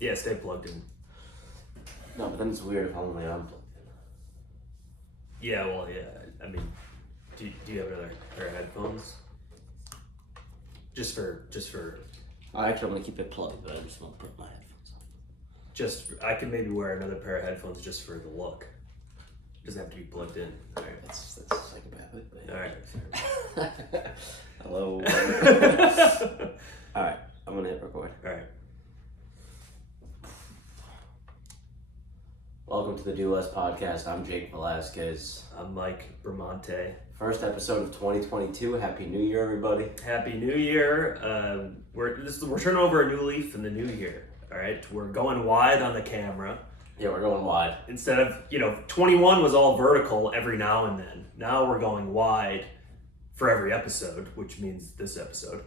Yeah, stay plugged in. No, but then it's weird if only I'm plugged in. Yeah, well, yeah. I mean, do you have another pair of headphones? Just for. Actually, I'm gonna keep it plugged, but I just won't put my headphones on. I could maybe wear another pair of headphones just for the look. Doesn't have to be plugged in. All right, that's psychopathic. But All right. Hello. All right, I'm gonna hit record. All right. Welcome to the Do Less podcast. I'm Jake Velasquez. I'm Mike Bramante. First episode of 2022. Happy New Year, everybody. Happy New Year. We're turning over a new leaf in the new year. All right. We're going wide on the camera. Yeah, we're going wide. Instead of, 21 was all vertical every now and then. Now we're going wide for every episode, which means this episode.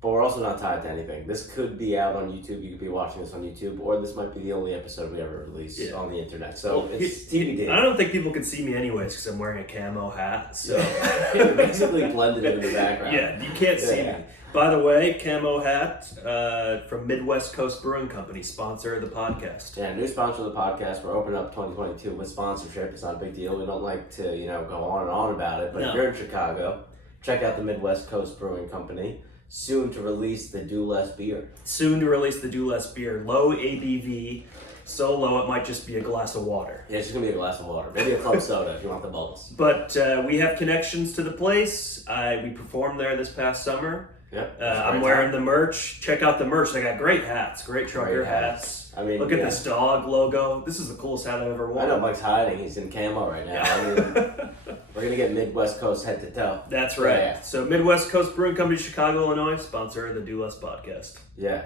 But we're also not tied to anything. This could be out on YouTube. You could be watching this on YouTube, or this might be the only episode we ever release on the internet. So it's TBD. I don't think people can see me anyways because I'm wearing a camo hat. So You're basically blended into the background. Yeah, you can't see me. By the way, camo hat from Midwest Coast Brewing Company, sponsor of the podcast. Yeah, new sponsor of the podcast. We're opening up 2022 with sponsorship. It's not a big deal. We don't like to, go on and on about it. But if you're in Chicago, check out the Midwest Coast Brewing Company. Soon to release the Do Less beer. Soon to release the Do Less beer. Low ABV. So low it might just be a glass of water. Yeah, it's just going to be a glass of water. Maybe a club soda if you want the bubbles. But we have connections to the place. We performed there this past summer. Yep. I'm wearing the merch. Check out the merch. They got great hats. Great trucker hats. I mean, look at this dog logo. This is the coolest hat I've ever worn. I know Mike's hiding. He's in camo right now. I mean, we're going to get Midwest Coast head to toe. That's right. Yeah. So Midwest Coast Brewing Company, Chicago, Illinois, sponsor of the Do Less podcast. Yeah.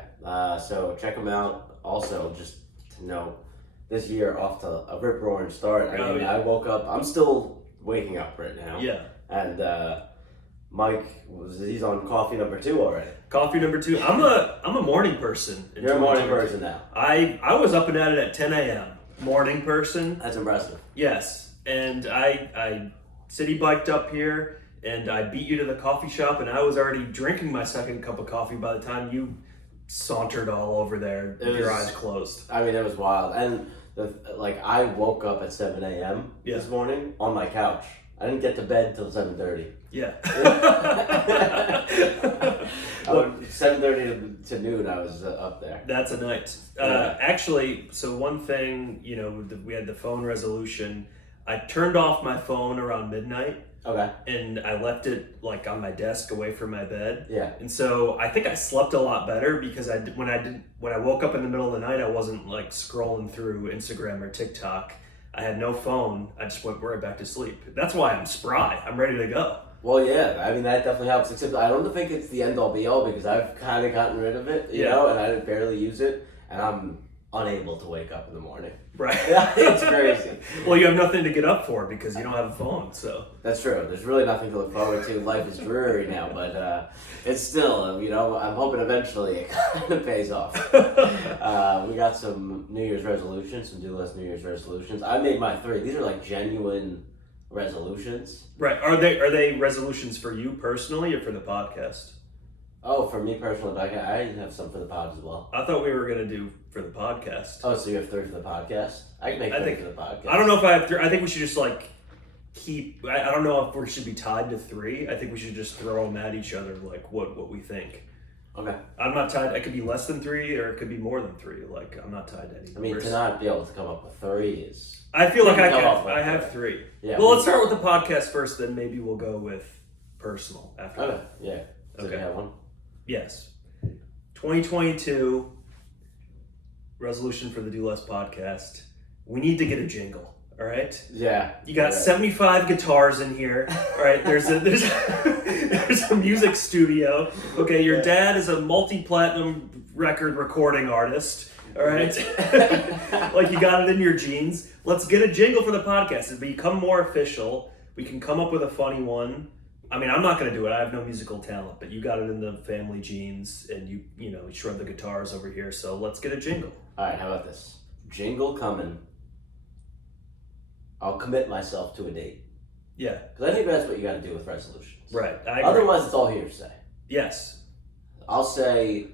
So check them out. Also, just to note, this year off to a rip-roaring start. I woke up. I'm still waking up right now. Yeah. And Mike, he's on coffee number 2 already. Coffee number 2. I'm a morning person. You're a morning person now. I was up and at it at 10 a.m. Morning person. That's impressive. Yes. And I city biked up here and I beat you to the coffee shop and I was already drinking my second cup of coffee by the time you sauntered all over there with your eyes closed. I mean, it was wild. And I woke up at 7 a.m. this morning on my couch. I didn't get to bed till 7:30. Yeah. 7:30 to noon, I was up there. That's a night. Actually, so one thing, we had the phone resolution. I turned off my phone around midnight. Okay. And I left it on my desk away from my bed. Yeah. And so I think I slept a lot better because when I woke up in the middle of the night, I wasn't scrolling through Instagram or TikTok. I had no phone. I just went right back to sleep. That's why I'm spry. I'm ready to go. Well, yeah. I mean, that definitely helps. Except I don't think it's the end all be all because I've kind of gotten rid of it, you know, and I barely use it, and I'm unable to wake up in the morning. Right. It's crazy. Well, you have nothing to get up for because you don't have a phone, so. That's true. There's really nothing to look forward to. Life is dreary now, but it's still, I'm hoping eventually it kind of pays off. We got some New Year's resolutions, some Do Less New Year's resolutions. I made my 3. These are genuine resolutions. Right. Are they resolutions for you personally or for the podcast? Oh, for me personally, I have some for the pod as well. I thought we were going to do for the podcast. Oh, so you have 3 for the podcast? I can make 3 for the podcast. I don't know if I have 3. I think we should just keep... I don't know if we should be tied to 3. I think we should just throw them at each other what we think. Okay. I'm not tied. It could be less than 3 or it could be more than 3. I'm not tied to any numbers. I mean, to not be able to come up with 3 is... I feel like I have 3. Yeah. Well, let's start with the podcast first, then maybe we'll go with personal after that. Okay, yeah. So you have one? Yes. 2022 resolution for the Do Less podcast. We need to get a jingle. All right. Yeah. You got 75 guitars in here. All right. There's a music studio. Okay. Your dad is a multi-platinum record recording artist. All right. You got it in your genes. Let's get a jingle for the podcast and become more official. We can come up with a funny one. I mean, I'm not going to do it. I have no musical talent, but you got it in the family genes and you shred the guitars over here. So let's get a jingle. All right. How about this? Jingle coming. I'll commit myself to a date. Yeah. Because I think that's what you got to do with resolutions. Right. I agree. Otherwise, it's all hearsay. Yes. I'll say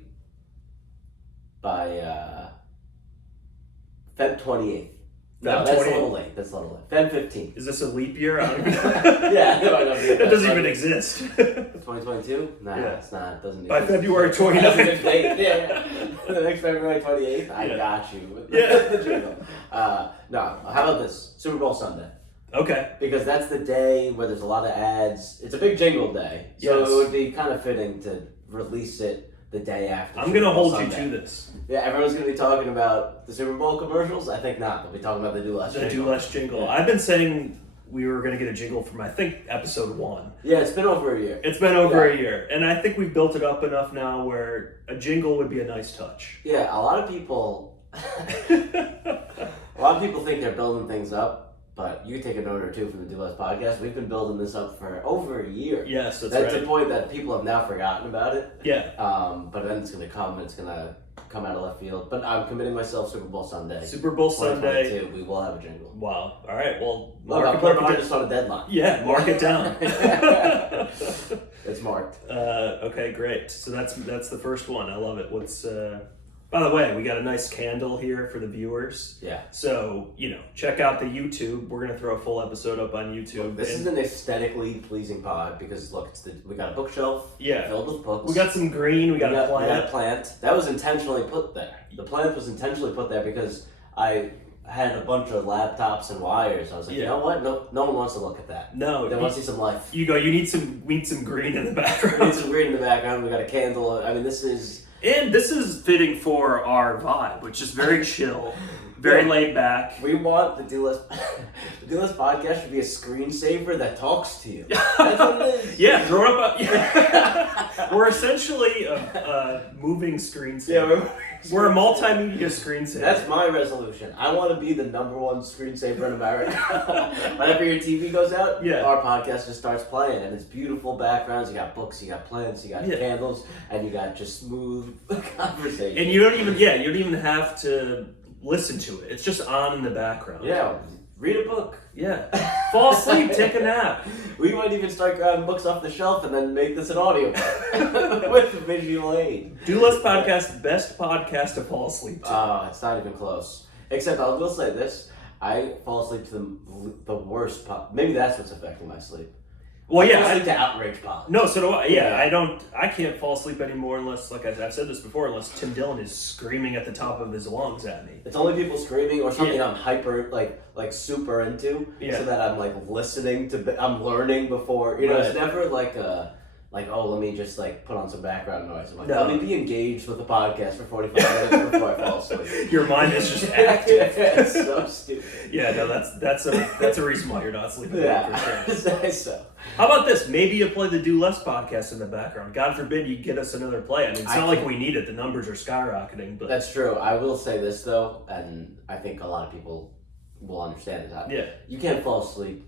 by Feb 28th. No, Feb that's 28th. a little late. That's a little late. Feb 15th. Is this a leap year? I don't even Yeah, no, I don't think That doesn't that's even right. exist. 2022? Nah, Yeah. it's not. It doesn't By exist. February That's a good 29th. date. Yeah. The next February 28th? I Yeah. got you. With Yeah. the jingle. No, how about this? Super Bowl Sunday. Okay. Because that's the day where there's a lot of ads. It's a big jingle day. So Yes. it would be kind of fitting to release it the day after. I'm Super going to Bowl hold you Sunday. to this. Yeah, everyone's going to be talking about the Super Bowl commercials? I think not. They'll be talking about the Do Less The jingle. Do Less jingle. Yeah. I've been saying we were going to get a jingle from, I think, episode 1. Yeah, it's been over a year. It's been over Yeah. a year. And I think we've built it up enough now where a jingle would be a nice touch. Yeah, a lot of people think they're building things up, but you take a note or two from the Do Less podcast. We've been building this up for over a year. Yes, that's That's right. the point that people have now forgotten about it. Yeah. But then it's going to come. It's going to come out of left field. But I'm committing myself Super Bowl Sunday. Super Bowl Sunday. 2022, we will have a jingle. Wow. All right. Well, Look, I'm putting this on a deadline. Yeah, mark it down. It's marked. Okay, great. So that's the first one. I love it. What's by the way, we got a nice candle here for the viewers. Yeah. So, check out the YouTube. We're gonna throw a full episode up on YouTube. Look, this is an aesthetically pleasing pod because look, we got a bookshelf Yeah. filled with books. We got some green, we got a We got plant. a plant. That was intentionally put there. The plant was intentionally put there because I had a bunch of laptops and wires. I was like, Yeah. you know what? No one wants to look at that. No, They want to see some life. we need some green in the We need background. some green in the background. We got a candle. I mean, this is And this is fitting for our vibe, which is very chill, very Yeah. laid back. we want the Do Less podcast to be a screensaver that talks to you. That's what it is. Yeah, throw it up. Yeah. We're essentially a moving screensaver. Yeah, We're a multimedia screensaver. That's my resolution. I want to be the number one screensaver in America. Whenever your TV goes out, Yeah. our podcast just starts playing, and it's beautiful backgrounds. You got books, you got plants, you got Yeah. candles, and you got just smooth conversation. And you don't even have to listen to it. It's just on in the background. Yeah, read a book. Yeah. Fall asleep, take a nap. We might even start grabbing books off the shelf and then make this an audio book with visual aid. Do Less Podcast, best podcast to fall asleep to. It's not even close. Except I will say this: I fall asleep to the worst. Maybe that's what's affecting my sleep. Well, I fall yeah. asleep to outrage pop. No, so do I. Yeah, Yeah. I can't fall asleep anymore unless, like I've said this before, unless Tim Dillon is screaming at the top of his lungs at me. It's only people screaming or something Yeah. I'm hyper like super into, Yeah. so that I'm like listening to. I'm learning before It's Right. never like oh, let me just like put on some background noise. I'm like, No. let me be engaged with the podcast for 45 minutes before I fall asleep. Your mind is just active. It's so stupid. Yeah, no, that's a reason why you're not sleeping. Yeah, For sure. so How about this? Maybe you play the Do Less podcast in the background. God forbid you get us another play. I mean, it's I not like think- we need it. The numbers are skyrocketing, but that's true. I will say this though, and I think a lot of people will understand that. yeah, You can't fall asleep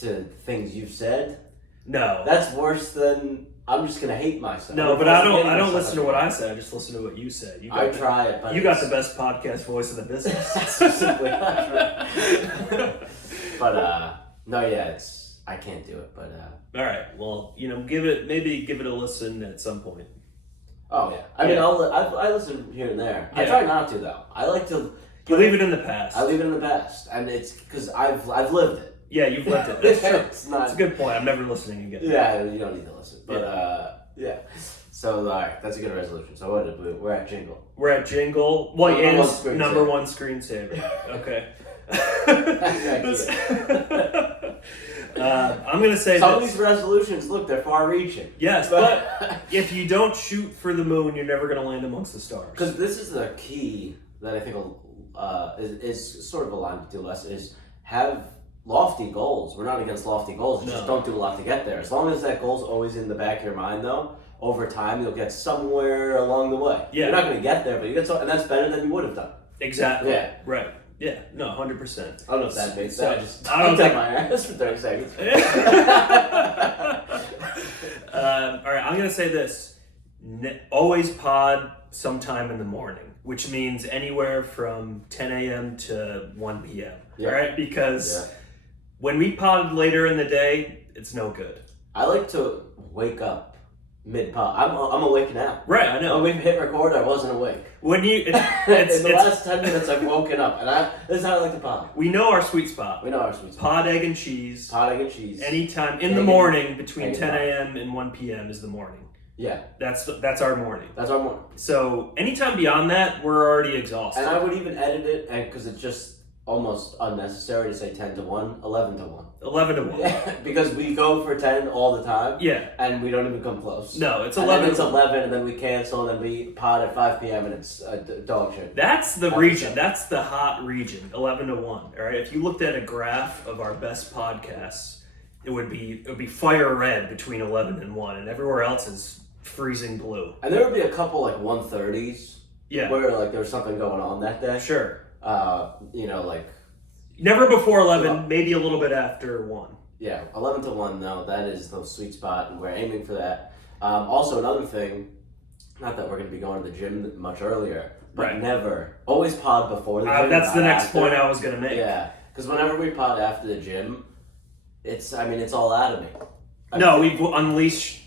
to things you've said. no, That's worse than I'm just gonna hate myself. no. But I don't listen to what I say. I just listen to what you say. You got I the- try it, but You got the best podcast voice in the business. That's simply not true. But no, yeah, I can't do it. But All right. Well, give it a listen at some point. oh yeah, I mean, Yeah. I listen here and there. I Yeah. try not to though. I like to. You leave it in the past. I leave it in the past, and it's because I've lived it. Yeah, you've lived it. That's true. It's not. That's a good point. I'm never listening again. Yeah, you don't need to listen. But yeah. So all right, that's a good resolution. So we're at Jingle. We're at Jingle. Well, Number and one screensaver. number one screensaver. Okay. I'm gonna say Some of this. these resolutions, look, they're far-reaching. Yes, but if you don't shoot for the moon, you're never gonna land amongst the stars. Because this is the key that I think is sort of aligned with Do Less, is have lofty goals. We're not against lofty goals. You just No. don't do a lot to get there. As long as that goal's always in the back of your mind, though, over time you'll get somewhere along the way. Yeah. You're not going to get there, but you get and that's better than you would have done. Exactly. Yeah. Right. Yeah. No. 100%. I don't know if that makes So, sense. I just I don't talked think- my ass for 30 seconds. All right. I'm gonna say this. Always pod sometime in the morning, which means anywhere from 10 a.m. to 1 p.m. Yeah. All right, because Yeah. when we pod later in the day, it's no good. I like to wake up mid-pod. I'm awake now. Right, I know. When we hit record, I wasn't awake. When you, In the last 10 minutes, I've woken up, and this is how I like to pod. we know our sweet spot. We know our sweet spot. Pod, egg, and cheese. Pod, egg, and cheese. Anytime in the Egg morning between egg 10 and a.m. and 1 p.m. is the morning. Yeah, That's our morning. that's our morning. So anytime beyond that, we're already exhausted. And I would even edit it, and because it's just almost unnecessary to say 10 to 1, 11 to 1. 11 to 1. Because we go for 10 all the time, Yeah. and we don't even come close. No, it's And 11. then it's 11, and then we cancel, and then we pod at 5 p.m., and it's dog shit. That's the region. That's the hot region. 11 to 1. All right. If you looked at a graph of our best podcasts, it would be fire red between 11 and 1, and everywhere else is freezing blue. And there would be a couple like 1:30s Yeah. where like there was something going on that day. Sure. Like Never before 11. Maybe a little bit after 1. yeah, 11 to 1. No, that is the sweet spot, and we're aiming for that. Also, another thing, not that we're going to be going to the gym much earlier, but Right. never always pod before the gym. That's the not next after. point I was gonna make. Yeah, because whenever we pod after the gym, it's all out of me. No, we've unleashed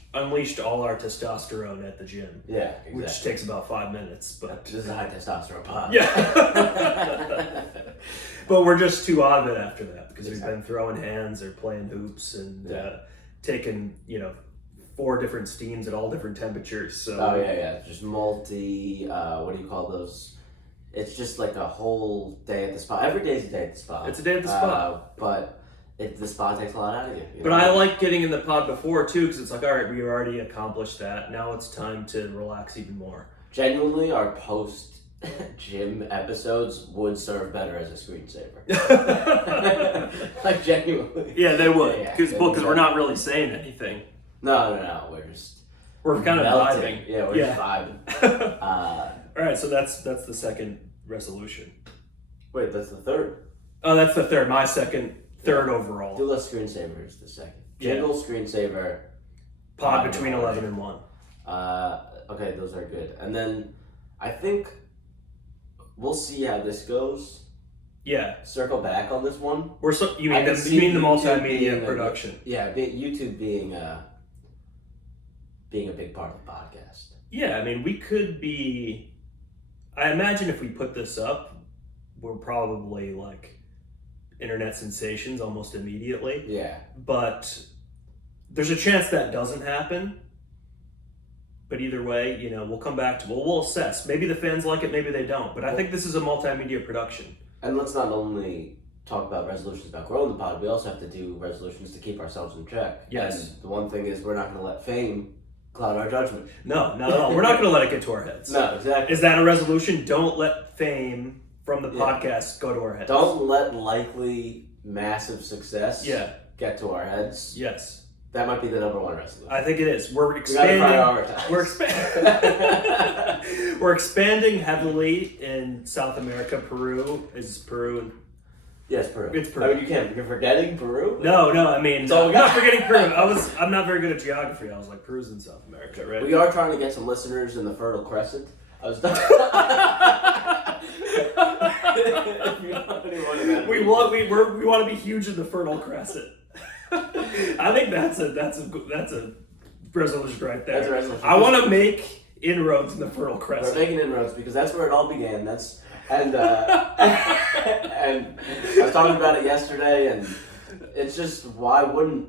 all our testosterone at the gym, Yeah, exactly. which takes about 5 minutes. But This is a high testosterone pod. yeah, but we're just too out of it after that because Exactly. we've been throwing hands or playing hoops and Yeah. taking 4 different steams at all different temperatures. So Oh yeah. Just multi. What do you call those? It's just like a whole day at the spa. Every day is a day at the spa. It's a day at the spa. But the spa takes a lot out of you. But I like getting in the pod before too because it's like, all right, we already accomplished that. Now it's time to relax even more. Genuinely, our post gym episodes would serve better as a screensaver. Like genuinely. Yeah, they would Yeah, because we're not really saying anything. No. We're kind of melting. vibing. Yeah, we're just vibing. All right, so that's the second resolution. Wait, that's the third. Oh, that's the third. My third overall. Do less screensaver is the second. Yeah. Jingle screensaver. Pod between 11 and 1. Okay, those are good. And then I think we'll see how this goes. Yeah, Circle back on this one. you I mean can the see YouTube multimedia being production? YouTube being a big part of the podcast. Yeah, I mean we could be. I imagine if we put this up, we're probably like internet sensations almost immediately. Yeah. But there's a chance that doesn't happen. But either way, we'll come back to we'll assess. Maybe the fans like it, maybe they don't. But I think this is a multimedia production. And let's not only talk about resolutions about growing the pod, we also have to do resolutions to keep ourselves in check. Yes. And the one thing is we're not going to let fame cloud our judgment. No, not at all. We're not going to let it get to our heads. No, exactly. Is that a resolution? Don't let fame from the Yeah. podcast go to our heads. Don't let likely massive success Yeah. get to our heads. Yes. That might be the number one resolution. I think it is. We're We gotta expanding. prioritize. We're expanding heavily in South America. Peru is Peru. Yes, Peru. It's Peru. I mean, you're forgetting Peru? No. I mean, So- you're not forgetting Peru. I'm not very good at geography. I was like, Peru's in South America, right? We are trying to get some listeners in the Fertile Crescent. I was If you know anyone in that we want to be huge in the Fertile Crescent. I think that's a resolution right there. That's a resolution. I want to make inroads in the Fertile We're Crescent. making inroads because that's where it all began. And I was talking about it yesterday, and it's just why wouldn't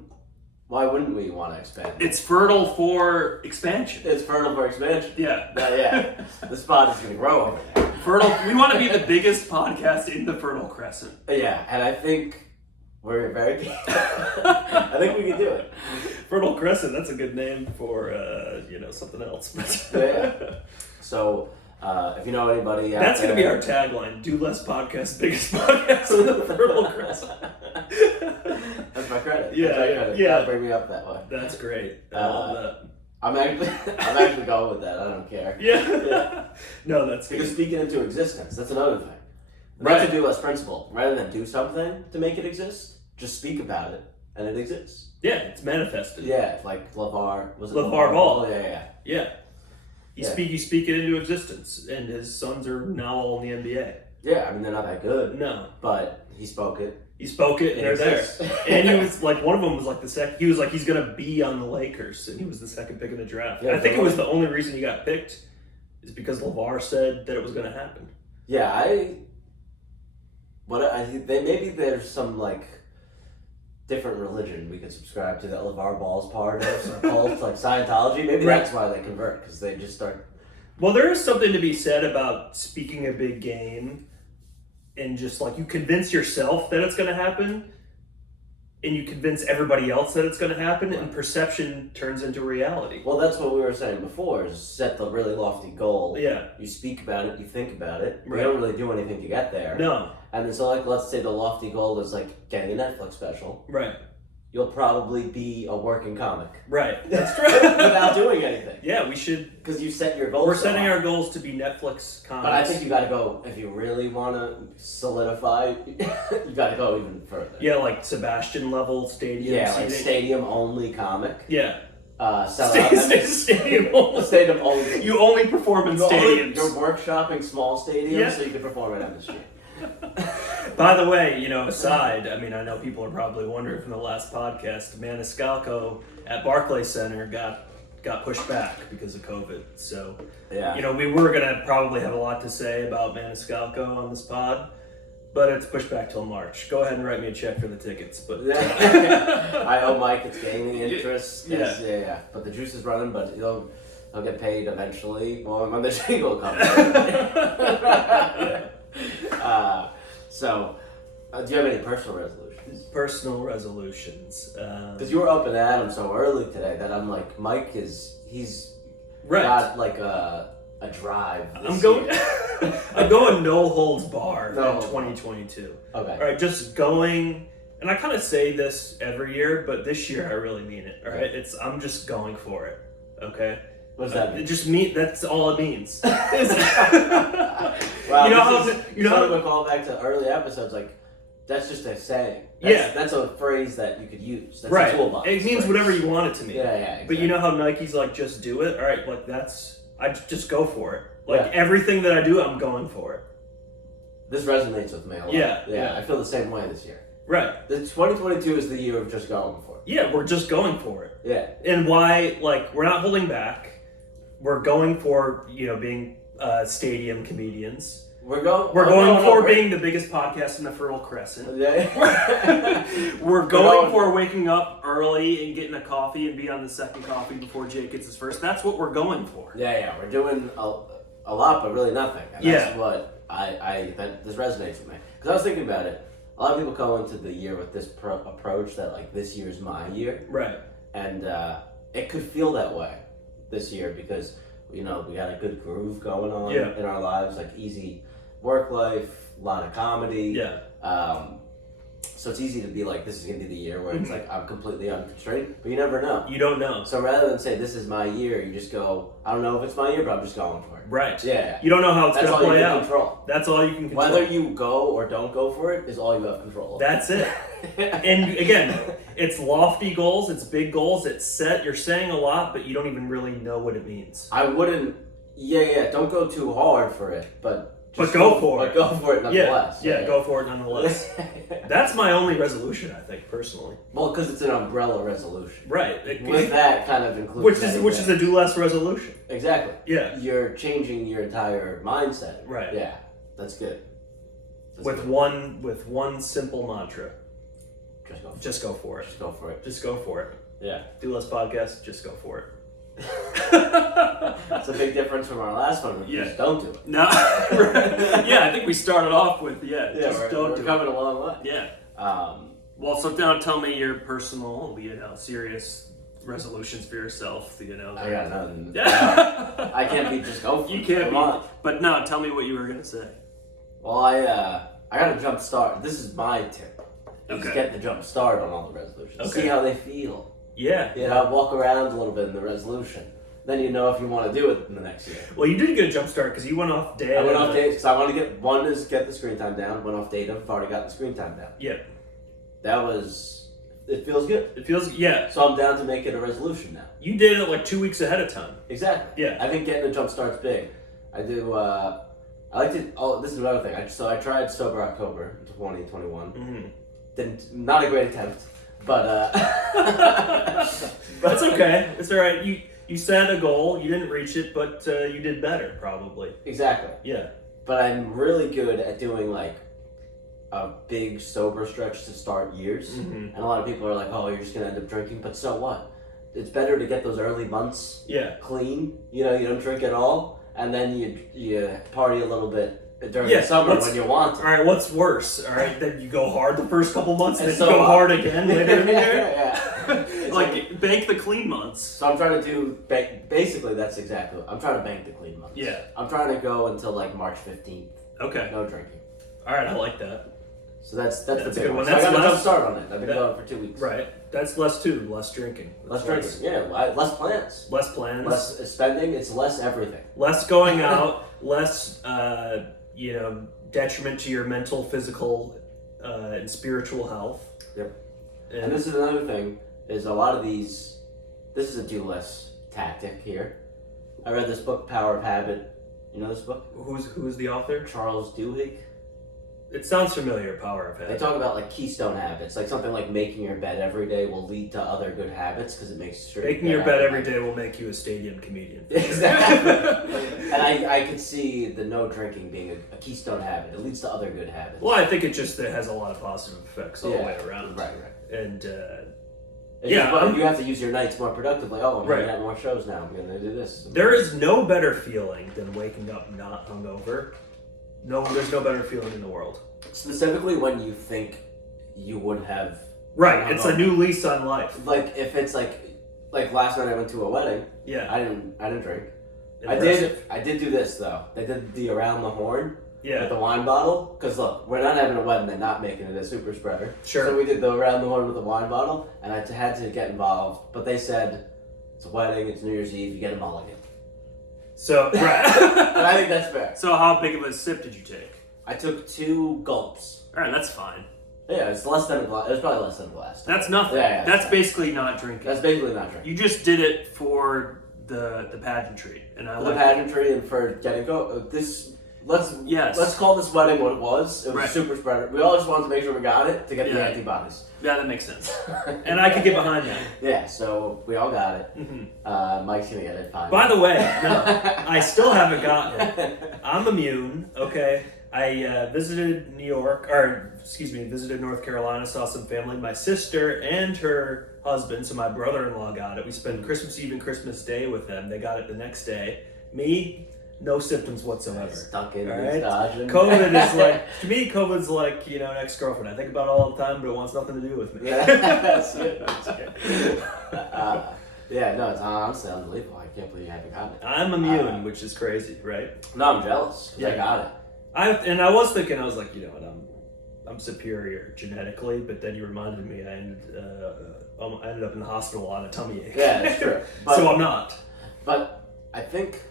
we want to expand? It's fertile for expansion. It's fertile for expansion. Yeah. Yeah, the spot is going to grow over there. Fertile. We want to be the biggest podcast in the Fertile Crescent. Yeah, and I think we're very. I think we can do it. Fertile Crescent. That's a good name for something else. Yeah. So. If you know anybody out That's there, going to be our tagline. Do less podcasts, biggest podcast in the Fertile Crescent. That's my credit. Yeah, That's my yeah, credit. yeah. That'll bring me up that way. That's great. I love that. I'm actually going with that. I don't care. Yeah. No, that's Because good. speaking into existence, that's another thing. Right. That's a do less principle. Rather than do something to make it exist, just speak about it and it exists. Yeah, it's manifested. Yeah, like LeVar. Was it LeVar Ball. Yeah. Yeah. You speak it into existence, and his sons are now all in the NBA. Yeah, I mean they're not that good, No. but he spoke it. He spoke it, and they're there. exists. And he was like, one of them was like the second. He was like, he's gonna be on the Lakers, and he was the second pick in the draft. Yeah, I think it was the only reason he got picked is because LeVar said that it was gonna happen. Yeah, maybe there's some like different religion we could subscribe to that LeVar Ball's part of, some cult like Scientology. Maybe Right. that's why they convert, because they just start. Well, there is something to be said about speaking a big game, and just like you convince yourself that it's gonna happen, and you convince everybody else that it's gonna happen, and perception turns into reality. Well, that's what we were saying before. Is set the really lofty goal. Yeah. You speak about it, you think about it. Right. You don't really do anything to get there. No. And then so like let's say the lofty goal is like getting a Netflix special. Right. You'll probably be a working comic Right. That's true. without doing anything. Yeah, we should. Because you set your goals. We're so setting high. our goals to be Netflix comics. But I think you got to go if you really want to solidify. You got to go even further. Yeah, like Sebastian level stadium. Yeah, like seating. stadium only comic. Yeah. Sell out. Stadium only. Stadium only. You only perform in stadiums. You're workshopping small stadiums Yeah. so you can perform it on the street. By the way, aside, I mean, I know people are probably wondering from the last podcast, Maniscalco at Barclays Center got pushed back because of COVID. So, Yeah. we were going to probably have a lot to say about Maniscalco on this pod, but it's pushed back till March. Go ahead and write me a check for the tickets. But I owe Mike it's gaining interest. Yeah. Yeah. But the juice is running, but he'll get paid eventually. Well, when the jingle comes. Do you have any personal resolutions? Personal resolutions. Because you were up and at him so early today that I'm like, Mike he's Right. got like a drive. This I'm going. year. I'm going no holds bar No in holds bar. 2022. Okay. All right, just going, and I kind of say this every year, but this year I really mean it. All right, I'm just going for it. Okay. What does that mean? It just that's all it means. Wow, You know how- we call back to early episodes like. That's just a saying. That's a phrase that you could use. That's right. a toolbox. It means phrase. whatever you want it to mean. Yeah, exactly. But you know how Nike's like, just do it? All right, like I just go for it. Like Yeah. everything that I do, I'm going for it. This resonates with me a lot. Yeah. I feel the same way this year. Right. The 2022 is the year of just going for it. Yeah, we're just going for it. Yeah. And why, like, we're not holding back. We're going for, being stadium comedians. We're going for being the biggest podcast in the Fertile Crescent. Yeah. We're going for waking up early and getting a coffee and be on the second coffee before Jake gets his first. That's what we're going for. Yeah. We're doing a lot, but really nothing. And that's what this resonates with me. Because I was thinking about it. A lot of people go into the year with this approach that, like, this year's my year. Right. And it could feel that way this year because, we got a good groove going on in our lives, like easy work life, a lot of comedy. Yeah. So it's easy to be like, this is going to be the year where it's like, I'm completely unconstrained, but you never know. You don't know. So rather than say, this is my year, you just go, I don't know if it's my year, but I'm just going for it. Right. Yeah. You don't know how it's That's going to all you play can out. control. That's all you can control. Whether you go or don't go for it is all you have control of. That's it. And again, it's lofty goals, it's big goals, it's set. You're saying a lot, but you don't even really know what it means. I wouldn't, don't go too hard for it, but go for it. But go for it nonetheless. Yeah, go for it nonetheless. That's my only resolution, I think, personally. Well, because it's an umbrella resolution. Right. With that kind of includes which is a do less resolution. Exactly. Yeah. You're changing your entire mindset. Right. Yeah. That's good. With one simple mantra. Just go for it. Just go for it. Just go for it. Just go for it. Yeah. Do less podcast, just go for it. That's a big difference from our last one. Yeah. Just don't do it. No. Yeah, I think we started off with just don't do we're coming it. a long way. Yeah. Well, so now tell me your personal, serious resolutions for yourself. I got nothing. Yeah. I can't be just go for You it. can't Come be. on. But no, tell me what you were gonna say. Well, I got a jump start. This is my tip. Is Okay. get the jump start on all the resolutions. Okay. See how they feel. Yeah. Walk around a little bit in the resolution. Then you know if you want to do it in the next year. Well, you did get a jump start because you went off data. I went off data because I want to get the screen time down. Went off data. I've already got the screen time down. Yeah. It feels good. It feels, yeah. So I'm down to make it a resolution now. You did it like 2 weeks ahead of time. Exactly. Yeah. I think getting a jump start's big. I do I like to. Oh, this is another thing. I tried Sober October 2021. Mm-hmm. Didn't not a great attempt, but That's okay. It's all right. You set a goal. You didn't reach it, but you did better, probably. Exactly. Yeah. But I'm really good at doing like a big sober stretch to start years, Mm-hmm. and a lot of people are like, "Oh, you're just gonna end up drinking," but so what? It's better to get those early months Yeah. clean. You know, you don't drink at all, and then you party a little bit during Yeah, the summer what's- when you want to. All right. What's worse? All right. Then you go hard the first couple months, and It's then you so go hot. hard again later in the year. Yeah. It's Like bank the clean months. So I'm trying to do basically that's exactly what I'm trying to bank the clean months. Yeah. I'm trying to go until like March 15th. Okay. No drinking. All right. I like that. So that's That's the a big good one. one. So I That's got a less- jump start on it. I've been that- going for 2 weeks. Right. That's less too. Less drinking. Less That's drinking. Yeah. Less plans. Less plans. Less spending. It's less everything. Less going out. Less. Detriment to your mental, physical, and spiritual health. Yep. And, And this is another thing. Is a lot of these. This is a do less tactic here. I read this book, Power of Habit. You know this book? who's the author? Charles Duhigg. It sounds familiar. Power of They Habit. talk about like keystone habits, like something like making your bed every day will lead to other good habits because it makes sure Making your bed every day will make you a stadium comedian. Exactly. And I could see the no drinking being a keystone habit. It leads to other good habits. Well, I think it has a lot of positive effects all the Yeah. way around. Right, right. And It's Yeah, just, but I'm- you have to use your nights more productively. Oh, I'm Right. gonna get more shows now. I'm gonna do this. there is no better feeling than waking up not hungover. No, there's no better feeling in the world. Specifically when you think you would have. Right, it's a new lease on life. Like if it's like last night I went to a wedding. Yeah, I didn't drink. impressive. I did do this though. They did the around the horn. Yeah, With the wine bottle, because look, we're not having a wedding and not making it a super spreader. sure. So we did the around the horn with the wine bottle, and I had to get involved. But they said it's a wedding, it's New Year's Eve, you get a mulligan, So and right. I think that's fair. So how big of a sip did you take? I took 2 gulps. All right, that's fine. Yeah, it's less than a glass. It was probably less than a glass. That's nothing. Yeah, That's yeah. basically not drinking. That's basically not drinking. You just did it for the pageantry, and I For the like. pageantry and for getting this. Yes. Let's call this wedding what it was. It was Right. a super spreader. We all just wanted to make sure we got it to get the Yeah. antibodies. Yeah, that makes sense. And I could get behind that. Yeah, so we all got it. hmm Mike's gonna get it. Fine. By the way, no, I still haven't gotten it. I'm immune. Okay, I visited visited North Carolina, saw some family. My sister and her husband, so my brother-in-law, got it. We spent Christmas Eve and Christmas Day with them. They got it the next day. Me, no symptoms whatsoever. Stuck in All this right. dodging. COVID is like, to me, COVID's like, an ex-girlfriend. I think about it all the time, but it wants nothing to do with me. Yeah, that's it. That's it. Yeah, no, it's honestly unbelievable. I can't believe you haven't gotten it. I'm immune, which is crazy, right? No, I'm jealous. 'Cause I Yeah. got it. I was thinking, I was like, I'm superior genetically, but then you reminded me I ended up in the hospital on a tummy ache. Yeah, that's true. But, So I'm not. But I think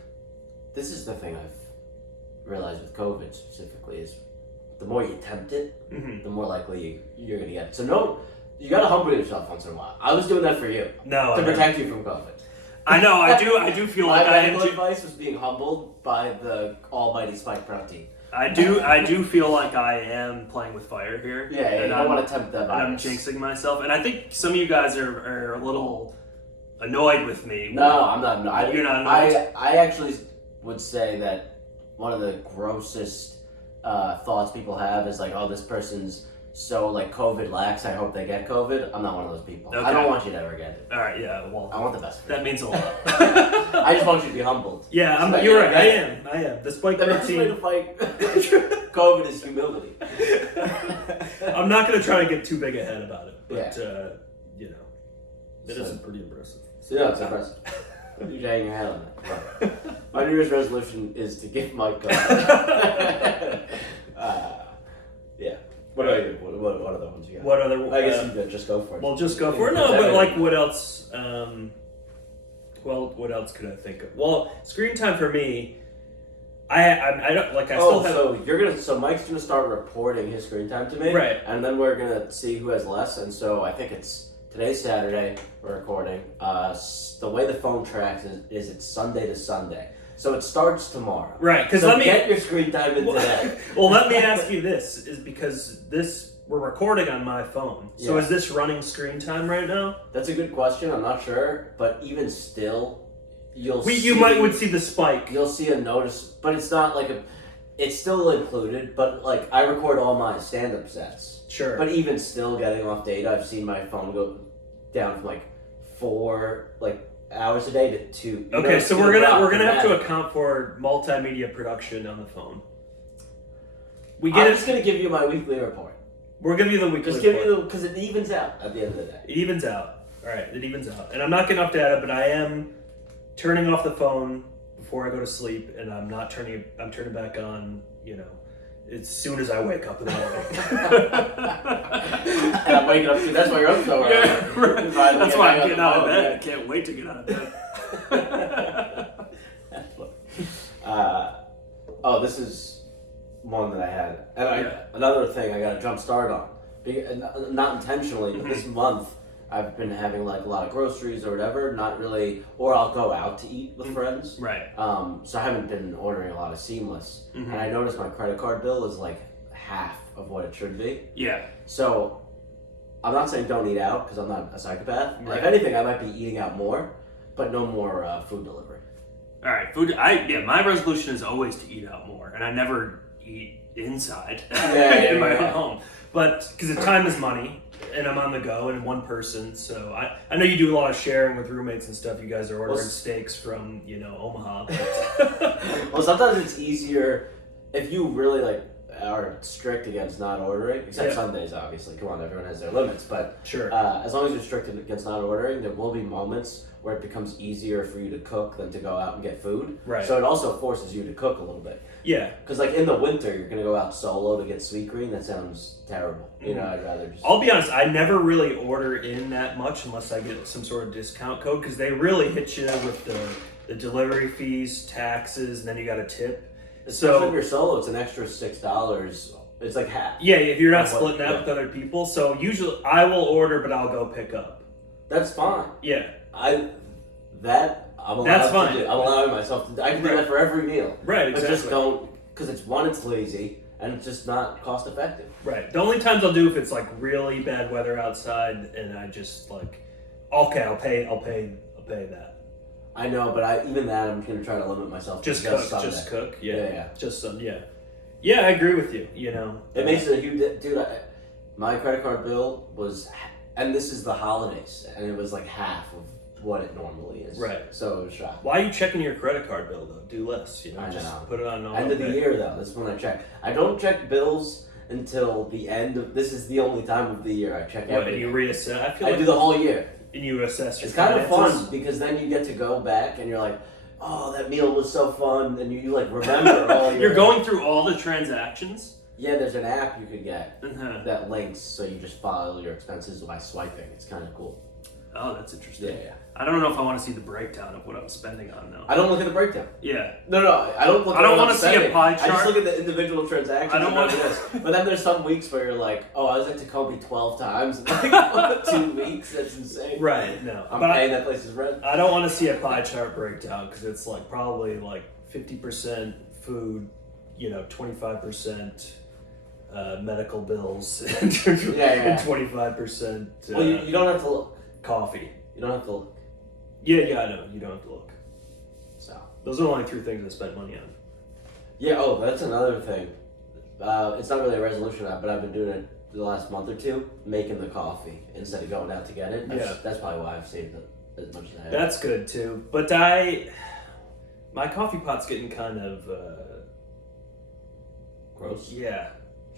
this is the thing I've realized with COVID specifically is the more you tempt it, Mm-hmm. the more likely you're going to get it. So no, you got to humble yourself once in a while. I was doing that for you No, to protect you from COVID. I know. I do feel My like I medical am. advice was being humbled by the almighty spike protein. I do feel like I am playing with fire here. Yeah, you and don't want to tempt that and I'm virus. jinxing myself, and I think some of you guys are a little annoyed with me. No, I'm not. No, You're not annoyed? I actually would say that one of the grossest thoughts people have is like, oh, this person's so like COVID lax. I hope they get COVID. I'm not one of those people. Okay. I don't want you to ever get it. All right. Yeah. Well, I want the best for you. that means a lot. I just want you to be humbled. Yeah, So you're yeah, right. yeah. I am. The spike The best way to protein. fight COVID is humility. I'm not gonna try to get too big ahead about it, but it So- is pretty impressive. Yeah, it's impressive. You're hanging your head on that. My New Year's resolution is to give Mike COVID. Yeah. What about you? What other ones you got? What other? I guess you could just go for it. Well, just go for it. No, but like, what else? What else could I think of? Well, screen time for me. I don't like. I still have. So Mike's gonna start reporting his screen time to me, Right. And then we're gonna see who has less. And so I think today's Saturday. We're recording. The way the phone tracks is it's Sunday to Sunday. So it starts tomorrow. Right, because So let me get your screen time in today. Well, let me ask you this: is because we're recording on my phone, so Yeah. is this running screen time right now? That's a good question. I'm not sure, but even still, you would see the spike. You'll see a notice, but it's not like a. It's still included, but like I record all my stand-up sets. Sure. But even still, getting off data, I've seen my phone go down from like 4 hours a day to 2. Okay, so we're gonna have to account for multimedia production on the phone. I'm just gonna give you my weekly report. We'll give you the weekly Just give report. you because it evens out at the end of the day. It evens out. All right, it evens out. And I'm not getting off data, but I am turning off the phone before I go to sleep, and I'm turning back on, as soon as I wake up in the morning. And I'm waking up too. That's why you're up so early. Yeah, right. That's why I'm getting out of bed. Yeah. I can't wait to get out of bed. This is one that I had. And Yeah. another thing I got to jump start on. Not intentionally, but this month I've been having like a lot of groceries or whatever, not really, or I'll go out to eat with friends. Right. So I haven't been ordering a lot of Seamless. And I noticed my credit card bill is like half of what it should be. Yeah. So I'm not saying don't eat out because I'm not a psychopath. Right. If anything, I might be eating out more, but no more food delivery. All right, food. My resolution is always to eat out more, and I never eat inside in my own home. But because the time is money, and I'm on the go, and one person, so I know you do a lot of sharing with roommates and stuff. You guys are ordering steaks from Omaha. Well, sometimes it's easier if you really are strict against not ordering, except Sundays, obviously. Come on, everyone has their limits, but Sure. As long as you're strict against not ordering, there will be moments where it becomes easier for you to cook than to go out and get food. Right. So it also forces you to cook a little bit. Yeah. Because in the winter, you're gonna go out solo to get Sweetgreen. That sounds terrible. I'd rather just. I'll be honest, I never really order in that much unless I get some sort of discount code because they really hit you with the delivery fees, taxes, and then you got a tip. Especially if you're solo, it's an extra $6. It's like half. Yeah, if you're not splitting that with other people. So usually I will order, but I'll go pick up. That's fine. Yeah. I'm allowed That's fine. to do. I'm allowing myself to do. I can do that for every meal. Right, exactly. But just don't, because it's lazy and it's just not cost effective. Right. The only times I'll do if it's like really bad weather outside and I just okay, I'll pay that. I know, but even that I'm gonna try to limit myself. Just to cook. Sunday. Just cook. Yeah. Yeah. Just some. Yeah. Yeah, I agree with you. It makes it a huge dude. My credit card bill was, and this is the holidays, and it was like half of what it normally is. Right. So it was shocking. Why are you checking your credit card bill though? Do less. I Just know. put it on. End of the year though. This is when I check. I don't check bills until the end of. This is the only time of the year I check What, everything. and you reassess? I feel I like do the whole year. And you assess your It's kind of finances. fun because then you get to go back and you're like, oh, that meal was so fun, and you remember all your. You're going through all the transactions. Yeah, there's an app you could get Uh-huh. that links, so you just file your expenses by swiping. It's kind of cool. Oh, that's interesting. Yeah. I don't know if I want to see the breakdown of what I'm spending on though. I don't look at the breakdown. Yeah. No, I don't look. I don't want want to see a pie I chart. just look at the individual transactions. I don't want this. But then there's some weeks where you're like, oh, I was at Tacoma 12 times in 2 weeks. That's insane. Right. No. I'm But paying that place's rent. I don't want to see a pie chart breakdown because it's probably 50% food, 25% medical bills, and 25%. Well, you don't have to look. Coffee. You don't have to look. Yeah, I know. You don't have to look. So. Those are the only 3 things I spend money on. Yeah. Oh, that's another thing. It's not really a resolution, but I've been doing it the last month or two, making the coffee instead of going out to get it. That's probably why I've saved it as much as I have. That's good too. But my coffee pot's getting kind of gross. Yeah.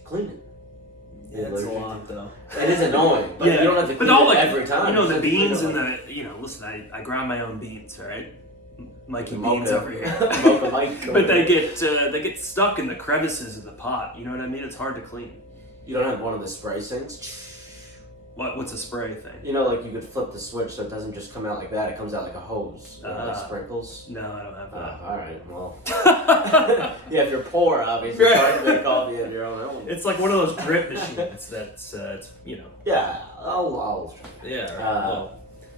Clean it. Yeah, it's a lot though. It is annoying, but you don't have to clean it every time. The beans and listen, I grind my own beans, all right? Mikey Beans over here. But they get stuck in the crevices of the pot. You know what I mean? It's hard to clean. You don't have one of the spray sinks? What's a spray thing? You could flip the switch so it doesn't just come out like that. It comes out like a hose with sprinkles. No, I don't have that. All right, well. Yeah, if you're poor, obviously, it's hard to make coffee on your own. It's like one of those drip machines that's, Yeah, I'll Yeah, right.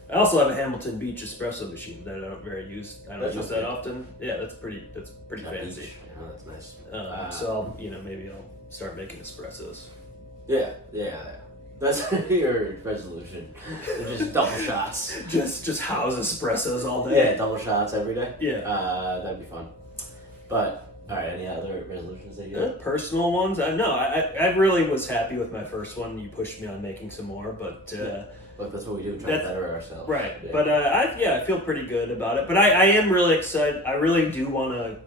I also have a Hamilton Beach espresso machine that I don't use That's that okay. often. Yeah, that's pretty fancy. Beach. Yeah, that's nice. So maybe I'll start making espressos. Yeah. That's your resolution. They're just double shots. Just house espressos all day. Yeah, double shots every day. Yeah. That'd be fun. But all right, any other resolutions that you have? Personal ones? I really was happy with my first one. You pushed me on making some more, but Look, that's what we do. Try to better ourselves. right. Yeah. But I feel pretty good about it. But I am really excited. I really do want to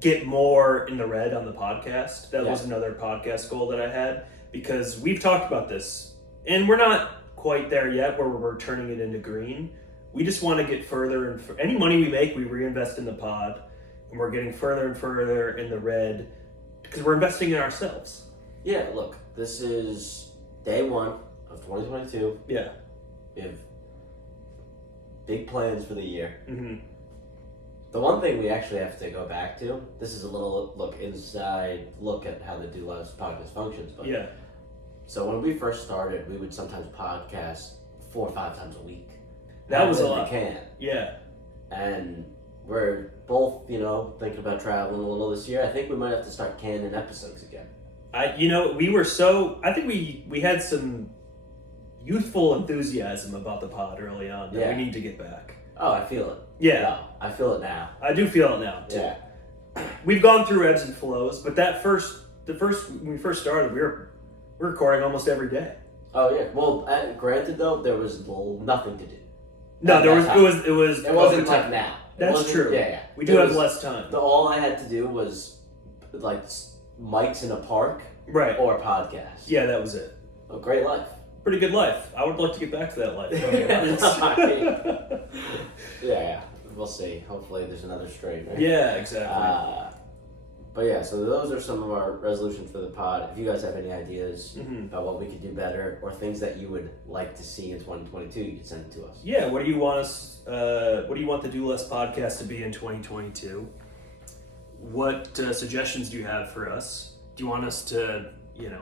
get more in the red on the podcast. That was another podcast goal that I had, because we've talked about this, and we're not quite there yet where we're turning it into green. We just want to get further, and any money we make, we reinvest in the pod, and we're getting further and further in the red because we're investing in ourselves. Yeah, look, this is day one of 2022. Yeah. We have big plans for the year. Mm-hmm. The one thing we actually have to go back to, this is a little look at how the Do Less podcast functions. But Yeah. So when we first started, we would sometimes podcast 4 or 5 times a week. That was a When lot. We can. Yeah. And we're both, thinking about traveling a little this year. I think we might have to start canning episodes again. We were I think we had some youthful enthusiasm about the pod early on that we need to get back. Oh, I feel it. Yeah. No, I feel it now. I do feel it now too. Yeah. We've gone through ebbs and flows, but when we first started, we were recording almost every day. Oh yeah. Well, granted though, there was nothing to do. No, It wasn't wasn't like now. That's true. Yeah. We do have less time. All I had to do was like mics in a park Right. or a podcast. Yeah, that was it. A great life. Pretty good life. I would like to get back to that life. I'll be honest. Yeah. We'll see. Hopefully, there's another strain. Right? Yeah, exactly. But yeah, so those are some of our resolutions for the pod. If you guys have any ideas Mhm. about what we could do better or things that you would like to see in 2022, you can send it to us. Yeah, what do you want the Do Less podcast to be in 2022? What suggestions do you have for us? Do you want us to,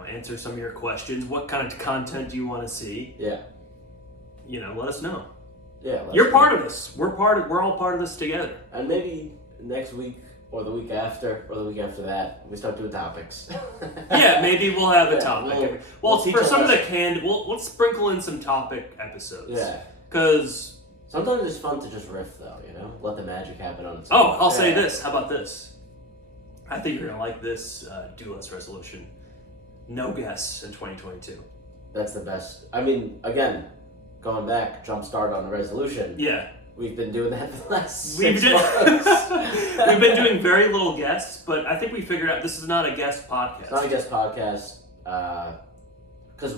answer some of your questions? What kind of content do you want to see? Yeah. Let us know. Yeah. You're part of this. We're all part of this together. And maybe next week or the week after or the week after that, we start doing topics. Yeah, maybe we'll have a Yeah, topic. we'll Well, teach for a some of the lesson. we'll sprinkle in some topic episodes. Yeah. Because Sometimes it's fun to just riff, though. Let the magic happen on its oh, own. I'll say this. How about this? I think you're gonna like this Do Less resolution. No guests in 2022. That's the best. I mean, again, going back, jump start on the resolution. Yeah, We've been doing that for the last we've 6 months. been doing very little guests, but I think we figured out this is not a guest podcast. It's not a guest podcast, because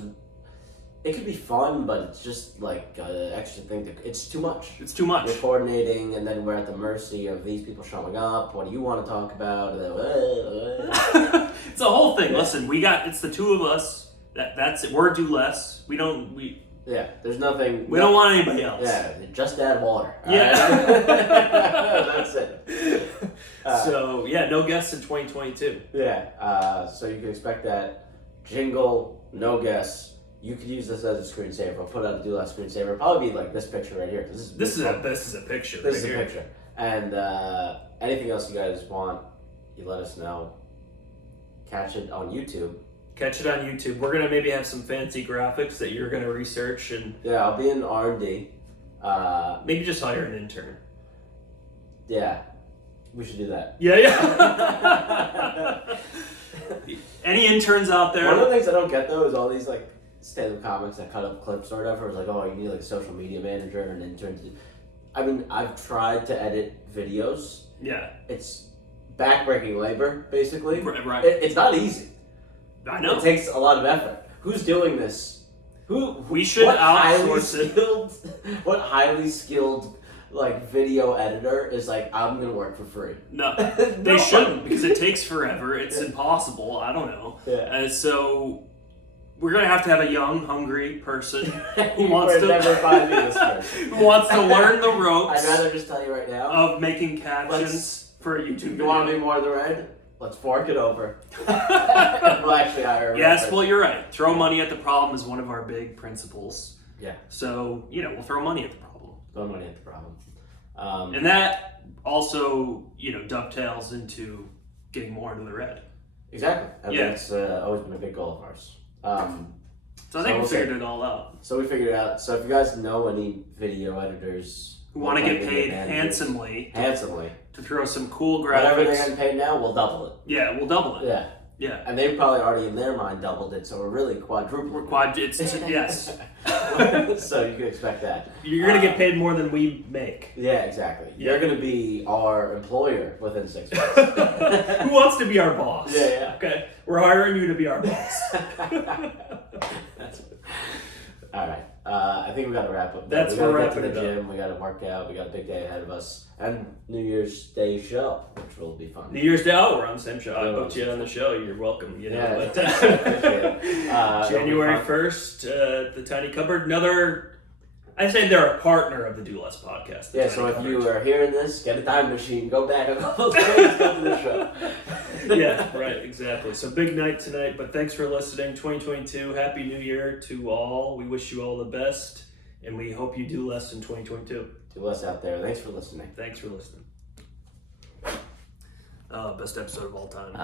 it could be fun, but it's just like an extra thing. It's too much. It's too much. We're coordinating, and then we're at the mercy of these people showing up. What do you want to talk about? And then, It's a whole thing. Listen, it's the two of us. That's it. We're Do Less. We don't there's nothing. don't want anybody else. Yeah, just add water. Yeah. That's it. So no guests in 2022. Yeah, so you can expect that. Jingle, no guests. You could use this as a screensaver. I'll put out a Do Less screensaver. It'll probably be like this picture right here. This is a picture. This right is a here. picture. And anything else you guys want, you let us know. Catch it on YouTube. Catch it on YouTube. We're gonna maybe have some fancy graphics that you're gonna research, and Yeah, I'll be in R&D. maybe just hire an intern. Yeah, we should do that. Yeah. Any interns out there? One of the things I don't get though is all these like stand-up comics that cut up clips or whatever. It's like, oh, you need like a social media manager and an intern. I mean, I've tried to edit videos. Yeah. It's backbreaking labor, basically. Right. It's not easy. I know. It takes a lot of effort. Who's doing this? We should outsource it. What highly skilled like video editor is like, I'm gonna work for free? No, they shouldn't, because it takes forever. It's impossible. I don't know. Yeah. So we're gonna have to have a young, hungry person who wants We're to never find me this person. who wants to learn the ropes I'd rather just tell you right now. of making captions for a YouTube You want to video. be more of the red? Let's fork it over. We'll actually hire a Yes, person. well, you're right. Throw money at the problem is one of our big principles. Yeah. So, we'll throw money at the problem. Throw money at the problem. And that also, dovetails into getting more into the red. Exactly. And Yeah. that's always been a big goal of ours. So I think we figured it all out. So we figured it out. So if you guys know any video editors Who want to get paid handsomely to throw some cool whatever they're graphics. getting paid now, we'll double it. Yeah, we'll double it. Yeah. Yeah. And they've probably already in their mind doubled it, so we're really quadrupled. Yes. So you can expect that. You're going to get paid more than we make. Yeah, exactly. Yeah. You're going to be our employer within 6 months. Who wants to be our boss? Yeah. Okay. We're hiring you to be our boss. That's all right. I think we got to wrap up. That's we got to we're get to wrapping the it up. gym. We got to work out. We got a big day ahead of us, and New Year's Day show, which will be fun. New Year's Day, we're on the same show. I Yeah, booked you on the show. You're welcome. Yeah, But, appreciate it. January it'll be 1st, the Tiny Cupboard. I say they're a partner of the Do Less podcast. the Yeah, Tiny so if Cupboard. you are hearing this, get a time machine, go back a couple of days, come to the show. Yeah, right, exactly. So big night tonight, but thanks for listening. 2022, Happy New Year to all. We wish you all the best, and we hope you do less in 2022. To us out there, thanks for listening. Thanks for listening. Best episode of all time.